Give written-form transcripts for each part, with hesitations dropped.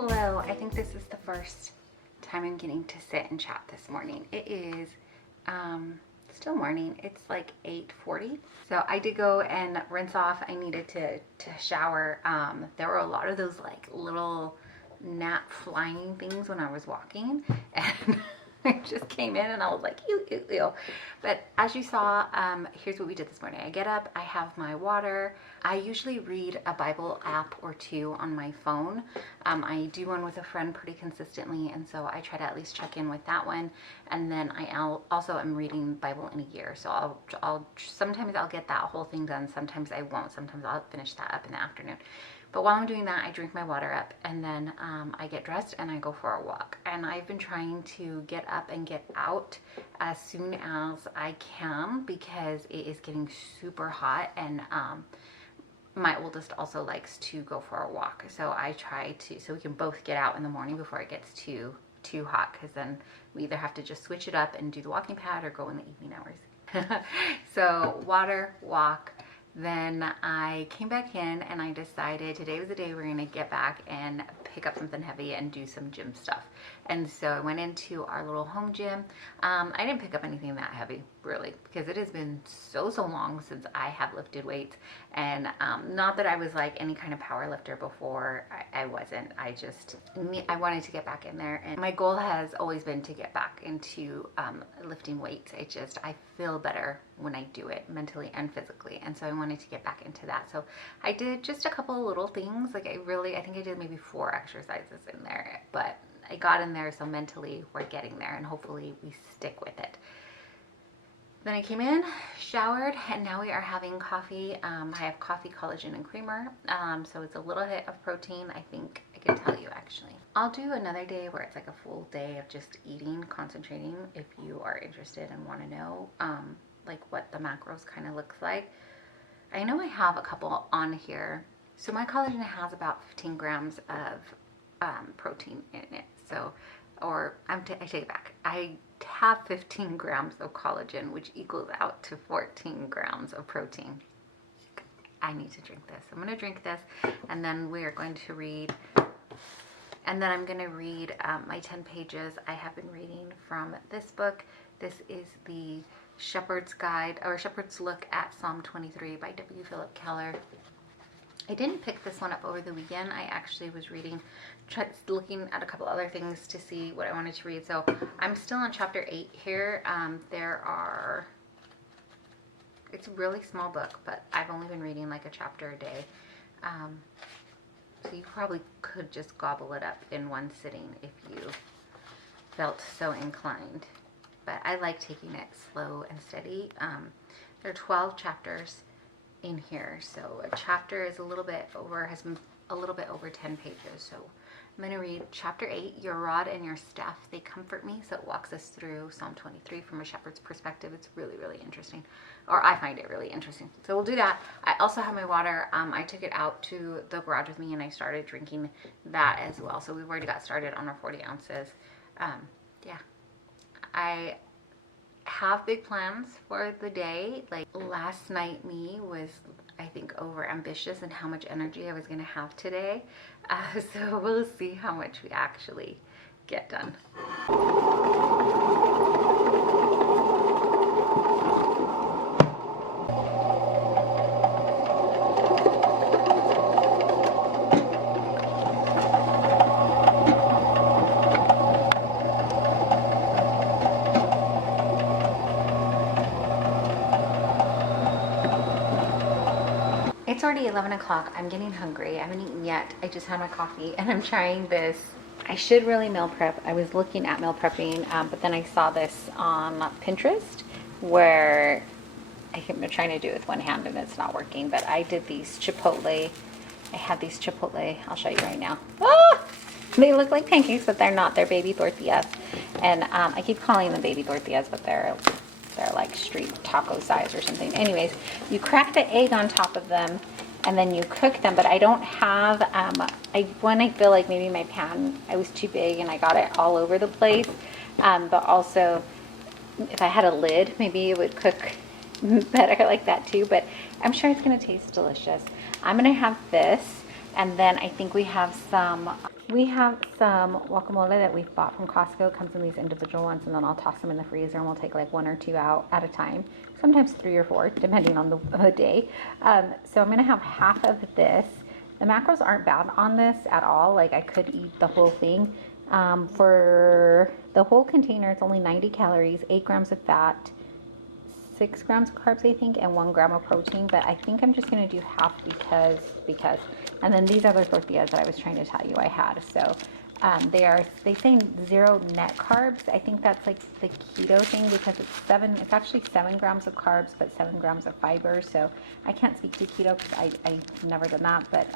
Hello, I think this is the first time I'm getting to sit and chat this morning. It is still morning. It's like 8:40. So I did go and rinse off. I needed to shower. There were a lot of those like little gnat flying things when I was walking, and I just came in and I was like, ew, ew, ew. But as you saw, here's what we did this morning. I get up, I have my water. I usually read a Bible app or two on my phone. I do one with a friend pretty consistently, and so I try to at least check in with that one. And then I also am reading Bible in a year, so sometimes I'll get that whole thing done. Sometimes I won't. Sometimes I'll finish that up in the afternoon. But while I'm doing that, I drink my water up, and then I get dressed and I go for a walk. And I've been trying to get up and get out as soon as I can because it is getting super hot, and my oldest also likes to go for a walk. So I try to, so we can both get out in the morning before it gets too hot, because then we either have to just switch it up and do the walking pad or go in the evening hours. So water, walk. Then I came back in and I decided today was the day we're going to get back and pick up something heavy and do some gym stuff. And so I went into our little home gym. I didn't pick up anything that heavy, really, because it has been so long since I have lifted weights. And not that I was like any kind of power lifter before. I wasn't. I wanted to get back in there. And my goal has always been to get back into lifting weights. I feel better when I do it mentally and physically. And so I wanted to get back into that. So I did just a couple of little things. Like I think I did maybe 4 exercises in there, but I got in there, so mentally we're getting there, and hopefully we stick with it. Then I came in, showered, and now we are having coffee. I have coffee, collagen, and creamer, so it's a little hit of protein. I think I can tell you, actually. I'll do another day where it's like a full day of just eating, concentrating, if you are interested and want to know like what the macros kind of looks like. I know I have a couple on here. So my collagen has about 15 grams of protein in it. So, I take it back. I have 15 grams of collagen, which equals out to 14 grams of protein. I need to drink this. I'm going to drink this, and then we are going to read, and then I'm going to read my 10 pages I have been reading from this book. This is the Shepherd's Guide, or Shepherd's Look at Psalm 23 by W. Philip Keller. I didn't pick this one up over the weekend. I actually was looking at a couple other things to see what I wanted to read. So I'm still on chapter 8 here. It's a really small book, but I've only been reading like a chapter a day. So you probably could just gobble it up in one sitting if you felt so inclined. But I like taking it slow and steady. There are 12 chapters in here, so a chapter is has been a little bit over 10 pages. So I'm going to read chapter 8, Your Rod and Your Staff, They Comfort Me. So it walks us through Psalm 23 from a shepherd's perspective. It's really, really interesting, or I find it really interesting. So we'll do that. I also have my water. I took it out to the garage with me and I started drinking that as well. So we've already got started on our 40 ounces. Yeah, I have big plans for the day. Like last night me was, I think, over ambitious in how much energy I was going to have today. So we'll see how much we actually get done. It's already 11 o'clock. I'm getting hungry. I haven't eaten yet. I just had my coffee and I'm trying this. I should really meal prep. I was looking at meal prepping, but then I saw this on Pinterest where I'm trying to do it with one hand and it's not working, but I did these Chipotle. I had these Chipotle. I'll show you right now. Ah! They look like pancakes, but they're not. They're baby tortillas. And I keep calling them baby tortillas, but they're like street taco size or something. Anyways, you crack the egg on top of them and then you cook them, but I don't have, I feel like maybe my pan, I was too big and I got it all over the place. But also, if I had a lid, maybe it would cook better like that too, but I'm sure it's gonna taste delicious. I'm gonna have this, and then I think we have some We have some guacamole that we've bought from Costco. It comes in these individual ones, and then I'll toss them in the freezer, and we'll take like 1 or 2 out at a time. Sometimes 3 or 4, depending on the day. So I'm gonna have half of this. The macros aren't bad on this at all. Like, I could eat the whole thing. For the whole container, it's only 90 calories, 8 grams of fat, 6 grams of carbs, I think, and 1 gram of protein. But I think I'm just gonna do half because. And then these other tortillas that I was trying to tell you I had. So they say 0 net carbs. I think that's like the keto thing, because it's actually 7 grams of carbs, but 7 grams of fiber. So I can't speak to keto because I've never done that, but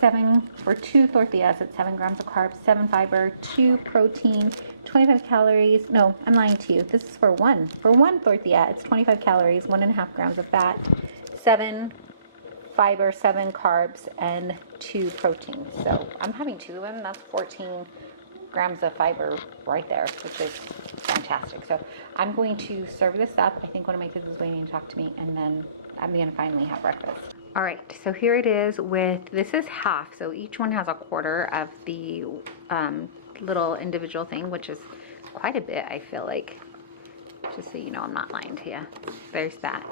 7 for 2 tortillas, it's 7 grams of carbs, 7 fiber, 2 protein, 25 calories. No, I'm lying to you. This is for one tortilla. It's 25 calories, 1.5 grams of fat, 7 fiber, 7 carbs, and 2 protein. So I'm having 2 of them. That's 14 grams of fiber right there, which is fantastic. So I'm going to serve this up. I think one of my kids is waiting to talk to me, and then I'm going to finally have breakfast. All right, so here it is this is half. So each one has a quarter of the little individual thing, which is quite a bit, I feel like. Just so you know, I'm not lying to you. There's that.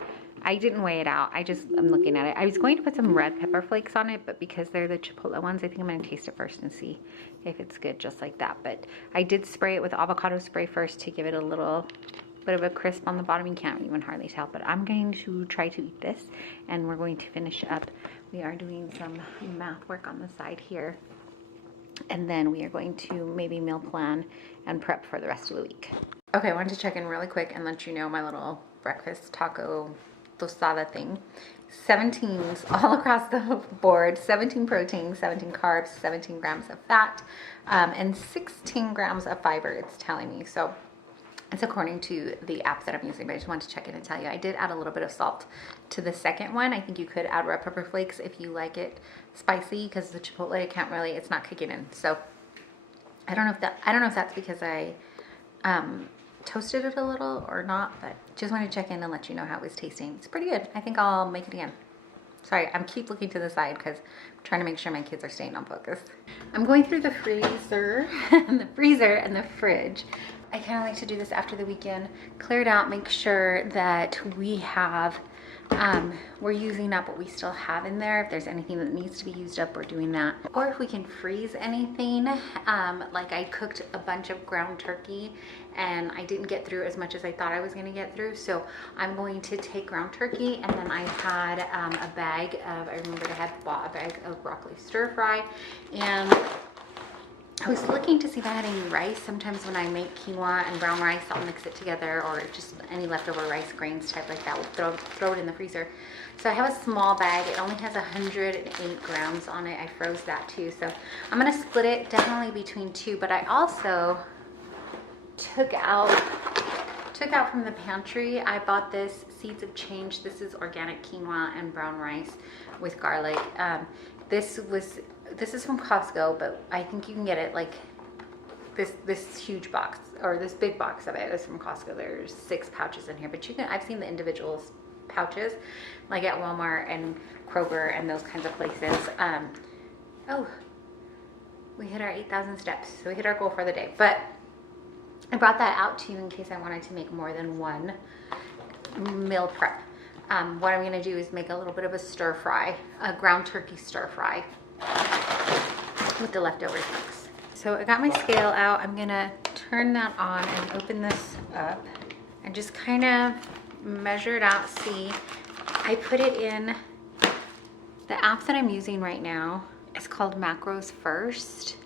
I didn't weigh it out. I'm looking at it. I was going to put some red pepper flakes on it, but because they're the chipotle ones, I think I'm going to taste it first and see if it's good just like that. But I did spray it with avocado spray first to give it a little bit of a crisp on the bottom. You can't even hardly tell, but I'm going to try to eat this, and we're going to finish up. We are doing some math work on the side here, and then we are going to maybe meal plan and prep for the rest of the week. Okay, I wanted to check in really quick and let you know my little breakfast taco tostada thing. 17s all across the board, 17 protein, 17 carbs, 17 grams of fat, and 16 grams of fiber, it's telling me. So it's according to the app that I'm using, but I just wanted to check in and tell you. I did add a little bit of salt to the second one. I think you could add red pepper flakes if you like it spicy, because the chipotle, it's not kicking in. So I don't know if that's because I toasted it a little or not, but just wanted to check in and let you know how it was tasting. It's pretty good. I think I'll make it again. Sorry, I'm keep looking to the side because I'm trying to make sure my kids are staying on focus. I'm going through the freezer and the fridge. I kind of like to do this after the weekend. Clear it out, make sure that we have, we're using up what we still have in there. If there's anything that needs to be used up, we're doing that. Or if we can freeze anything, like I cooked a bunch of ground turkey and I didn't get through as much as I thought I was gonna get through. So I'm going to take ground turkey, and then I had a bag of, I remembered I had bought a bag of broccoli stir fry, and I was looking to see if I had any rice. Sometimes when I make quinoa and brown rice, I'll mix it together, or just any leftover rice grains type like that. We'll throw it in the freezer. So I have a small bag. It only has 108 grams on it. I froze that too. So I'm gonna split it definitely between 2, but I also took out from the pantry. I bought this Seeds of Change. This is organic quinoa and brown rice with garlic. This is from Costco, but I think you can get it like this huge box, or this big box of it is from Costco. There's 6 pouches in here, but I've seen the individual pouches like at Walmart and Kroger and those kinds of places. Oh, we hit our 8,000 steps, so we hit our goal for the day. But I brought that out to you in case I wanted to make more than one meal prep. What I'm gonna do is make a little bit of a stir fry, a ground turkey stir fry with the leftover things. So I got my scale out. I'm gonna turn that on and open this up and just kind of measure it out. See, I put it in the app that I'm using right now. It's called Macros First.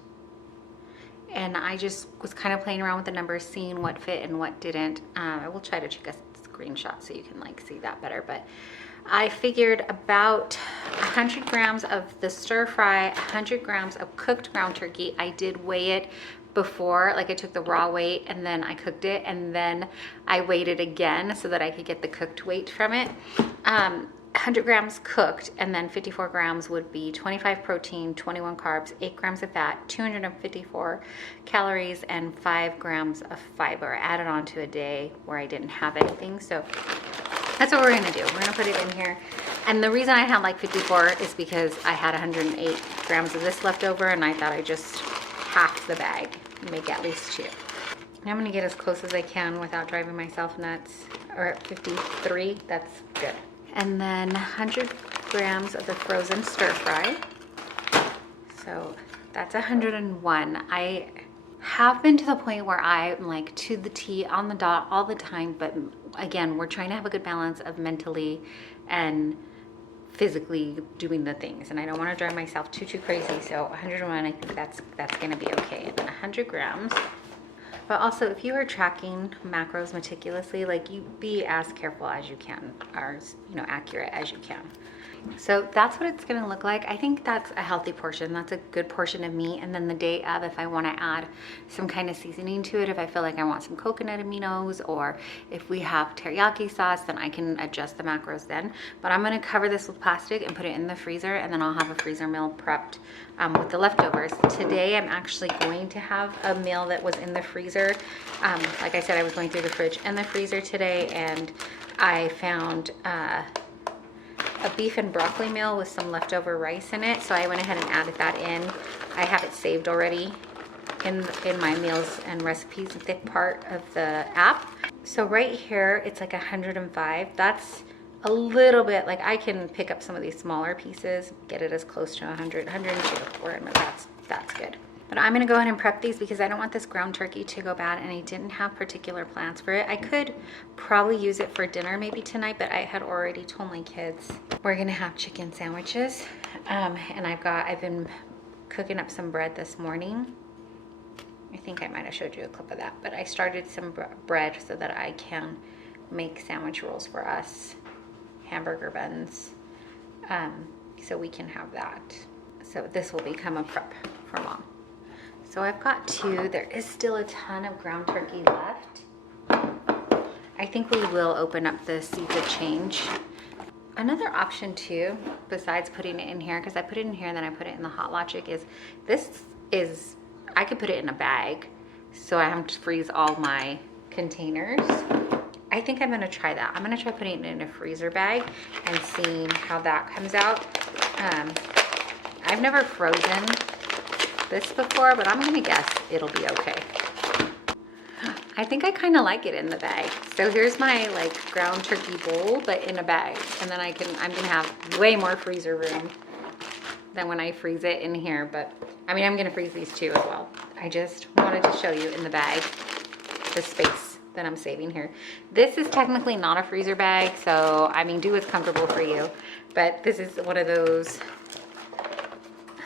And I just was kind of playing around with the numbers, seeing what fit and what didn't. I will try to take a screenshot so you can like see that better, but I figured about 100 grams of the stir fry, 100 grams of cooked ground turkey. I did weigh it before, like I took the raw weight and then I cooked it, and then I weighed it again so that I could get the cooked weight from it. 100 grams cooked, and then 54 grams would be 25 protein, 21 carbs, 8 grams of fat, 254 calories, and 5 grams of fiber added on to a day where I didn't have anything. So That's what we're gonna do. We're gonna put it in here. And the reason I had like 54 is because I had 108 grams of this left over, and I thought I'd just half the bag, make at least 2. And I'm gonna get as close as I can without driving myself nuts. Or at 53, that's good. And then 100 grams of the frozen stir fry. So that's 101. I have been to the point where I'm like to the T, on the dot all the time, but again, we're trying to have a good balance of mentally and physically doing the things, and I don't want to drive myself too crazy. So 101, I think that's gonna be okay. And then 100 grams. But also, if you are tracking macros meticulously, like, you be as careful as you can, or accurate as you can. So that's what it's gonna look like. I think that's a healthy portion. That's a good portion of meat. And then the day of, if I wanna add some kind of seasoning to it, if I feel like I want some coconut aminos, or if we have teriyaki sauce, then I can adjust the macros then. But I'm gonna cover this with plastic and put it in the freezer, and then I'll have a freezer meal prepped with the leftovers. Today, I'm actually going to have a meal that was in the freezer. Like I said, I was going through the fridge and the freezer today, and I found a beef and broccoli meal with some leftover rice in it. So I went ahead and added that in. I have it saved already in my meals and recipes thick part of the app. So right here, it's like 105. That's a little bit, like, I can pick up some of these smaller pieces, get it as close to 100, 102, that's good. But I'm gonna go ahead and prep these because I don't want this ground turkey to go bad, and I didn't have particular plans for it. I could probably use it for dinner maybe tonight, but I had already told my kids we're gonna have chicken sandwiches. And I've been cooking up some bread this morning. I think I might have showed you a clip of that, but I started some bread so that I can make sandwich rolls for us, hamburger buns, so we can have that. So this will become a prep for Mom. So I've got 2. There is still a ton of ground turkey left. I think we will open up the seafood change. Another option too, besides putting it in here, because I put it in here and then I put it in the Hot Logic, is I could put it in a bag, so I have to freeze all my containers. I think I'm gonna try that. I'm gonna try putting it in a freezer bag and seeing how that comes out. I've never frozen this before, but I'm gonna guess it'll be okay. I think I kind of like it in the bag. So here's my like ground turkey bowl, but in a bag. And then I'm gonna have way more freezer room than when I freeze it in here. But I mean, I'm gonna freeze these too as well. I just wanted to show you in the bag the space that I'm saving here. This is technically not a freezer bag, so I mean, do what's comfortable for you. But this is one of those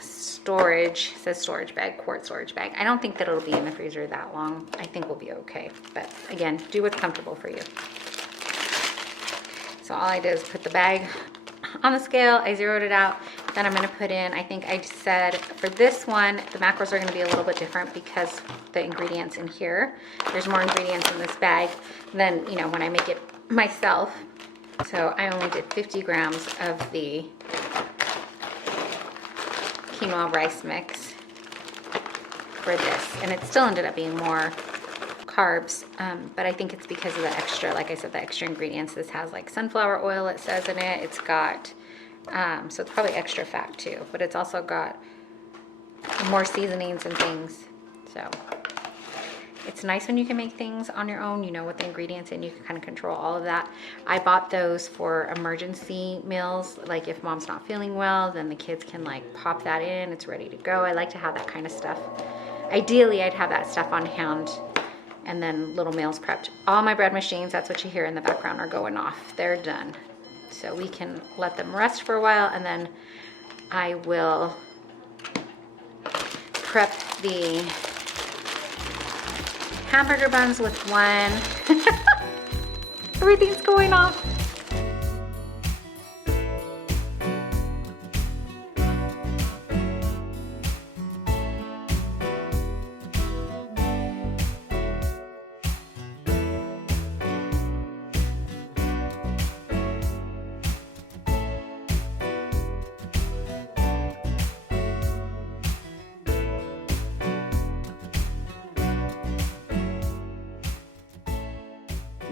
storage, says storage bag, quart storage bag. I don't think that it'll be in the freezer that long. I think we'll be okay. But again, do what's comfortable for you. So all I did is put the bag on the scale. I zeroed it out. Then I'm going to put in, I think I said for this one, the macros are going to be a little bit different because the ingredients in here, there's more ingredients in this bag than, when I make it myself. So I only did 50 grams of the quinoa rice mix for this, and it still ended up being more carbs, but I think it's because of the extra, like I said, the extra ingredients. This has like sunflower oil, it says in it. It's got so it's probably extra fat too, but it's also got more seasonings and things. So it's nice when you can make things on your own, with the ingredients, and you can kind of control all of that. I bought those for emergency meals. Like if Mom's not feeling well, then the kids can like pop that in. It's ready to go. I like to have that kind of stuff. Ideally, I'd have that stuff on hand and then little meals prepped. All my bread machines, that's what you hear in the background, are going off. They're done. So we can let them rest for a while, and then I will prep the hamburger buns with one. Everything's going off.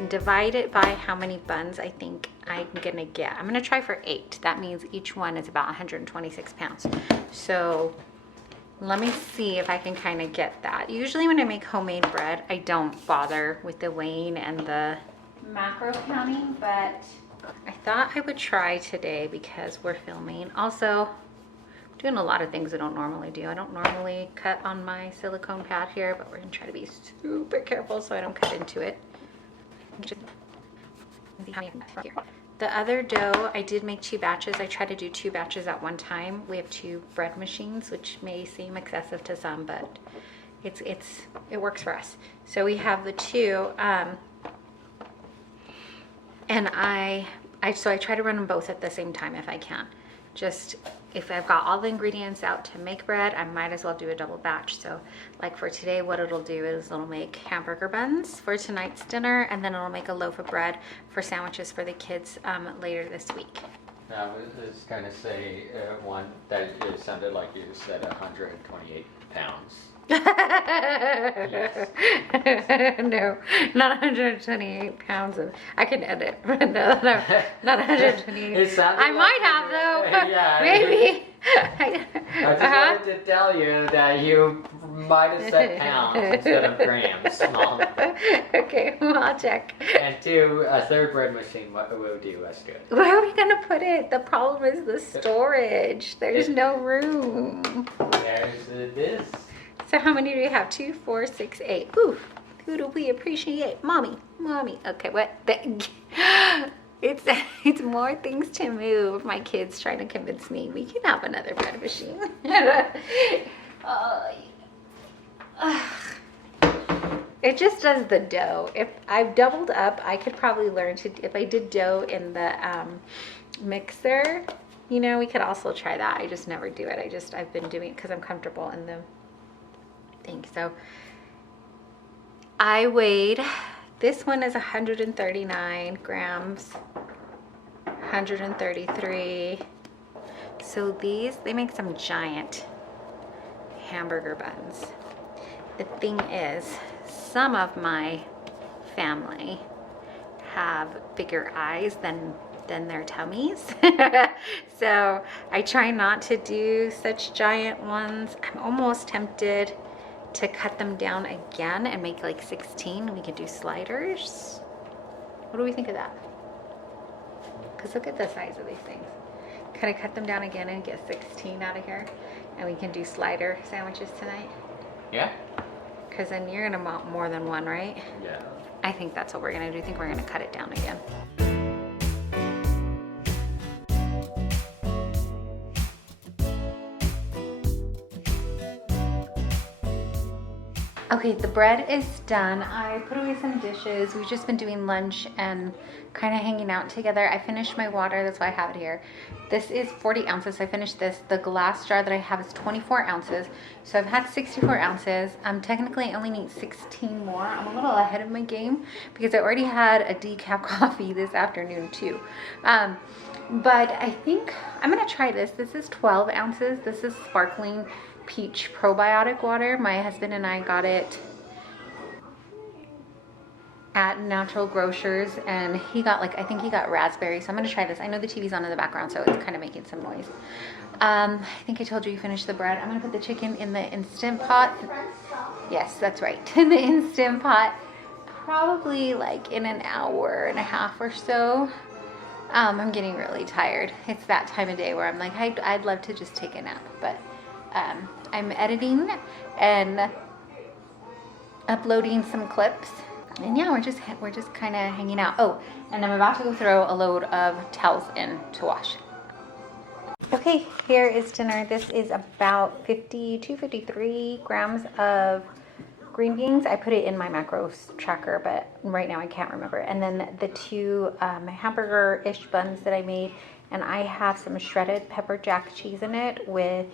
then divide it by how many buns I think I'm gonna get. I'm gonna try for 8. That means each one is about 126 pounds. So let me see if I can kind of get that. Usually when I make homemade bread, I don't bother with the weighing and the macro counting, but I thought I would try today because we're filming. Also, doing a lot of things I don't normally do. I don't normally cut on my silicone pad here, but we're gonna try to be super careful so I don't cut into it. The other dough, I did make 2 batches. I try to do 2 batches at one time. We have 2 bread machines, which may seem excessive to some, but it works for us. So we have the 2, and I try to run them both at the same time if I can. Just if I've got all the ingredients out to make bread, I might as well do a double batch. So like for today, what it'll do is it'll make hamburger buns for tonight's dinner, and then it'll make a loaf of bread for sandwiches for the kids later this week. I was going to say one that it sounded like you said 128 pounds. Yes. No, not 128 pounds of. I can edit, but no, not 128. I might have though. Yeah. Maybe. I just wanted to tell you that you might have said pounds instead of grams. Mom. Okay, well, I'll check. And 2, a 3rd bread machine will do us good. Where are we gonna put it? The problem is the storage. There's no room. There's this. So how many do we have? 2, 4, 6, 8. Ooh, who do we appreciate? Mommy. Okay, what? It's more things to move. My kid's trying to convince me we can have another bread machine. It just does the dough. If I've doubled up, I could probably learn to, if I did dough in the mixer, you know, we could also try that. I just never do it. I've been doing it because I'm comfortable in the thing. So I weighed, this one is 139 grams, 133. So these, they make some giant hamburger buns. The thing is, some of my family have bigger eyes than their tummies. So I try not to do such giant ones. I'm almost tempted to cut them down again and make like 16. We could do sliders. What do we think of that? Because look at the size of these things. Can I cut them down again and get 16 out of here? And we can do slider sandwiches tonight? Yeah. Because then you're gonna want more than one, right? Yeah. I think that's what we're gonna do. I think we're gonna cut it down again. Okay, the bread is done. I put away some dishes. We've just been doing lunch and kind of hanging out together. I finished my water, that's why I have it here. This is 40 ounces, so I finished this. The glass jar that I have is 24 ounces. So I've had 64 ounces. Technically I only need 16 more. I'm a little ahead of my game because I already had a decaf coffee this afternoon too. But I think I'm gonna try this. This is 12 ounces. This is sparkling peach probiotic water. My husband and I got it at Natural Grocers, and he got like, I think he got raspberry. So I'm gonna try this. I know the TV's on in the background, so it's kind of making some noise. I think I told you finished the bread. I'm gonna put the chicken in the Instant Pot. Yes, that's right, in the Instant Pot. Probably like in an hour and a half or so. I'm getting really tired. It's that time of day where I'm like, I'd love to just take a nap, but I'm editing and uploading some clips, and yeah, we're just kind of hanging out. Oh, and I'm about to go throw a load of towels in to wash. Okay, here is dinner. This is about 53 grams of green beans. I put it in my macros tracker, but right now I can't remember. And then the 2 hamburger-ish buns that I made, and I have some shredded pepper jack cheese in it with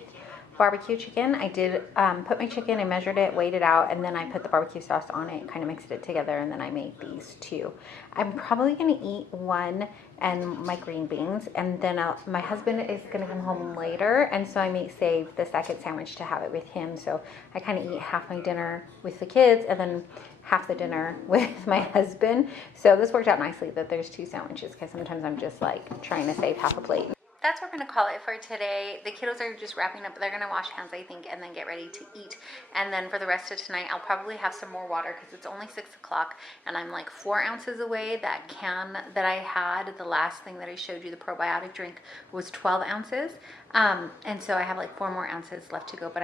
barbecue chicken. I did put my chicken, I measured it, weighed it out, and then I put the barbecue sauce on it, kind of mixed it together, and then I made these two. I'm probably gonna eat one and my green beans, and then my husband is gonna come home later, and so I may save the second sandwich to have it with him. So I kind of eat half my dinner with the kids and then half the dinner with my husband. So this worked out nicely that there's two sandwiches, because sometimes I'm just like trying to save half a plate. That's what we're gonna call it for today. The kiddos are just wrapping up. They're gonna wash hands, I think, and then get ready to eat. And then for the rest of tonight, I'll probably have some more water because it's only 6 o'clock and I'm like 4 ounces away. That can that I had, the last thing that I showed you, the probiotic drink, was 12 ounces. And so I have like 4 more ounces left to go, but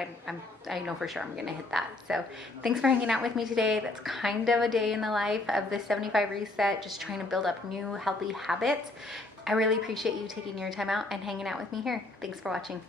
I know for sure I'm gonna hit that. So thanks for hanging out with me today. That's kind of a day in the life of the 75 reset, just trying to build up new healthy habits. I really appreciate you taking your time out and hanging out with me here. Thanks for watching.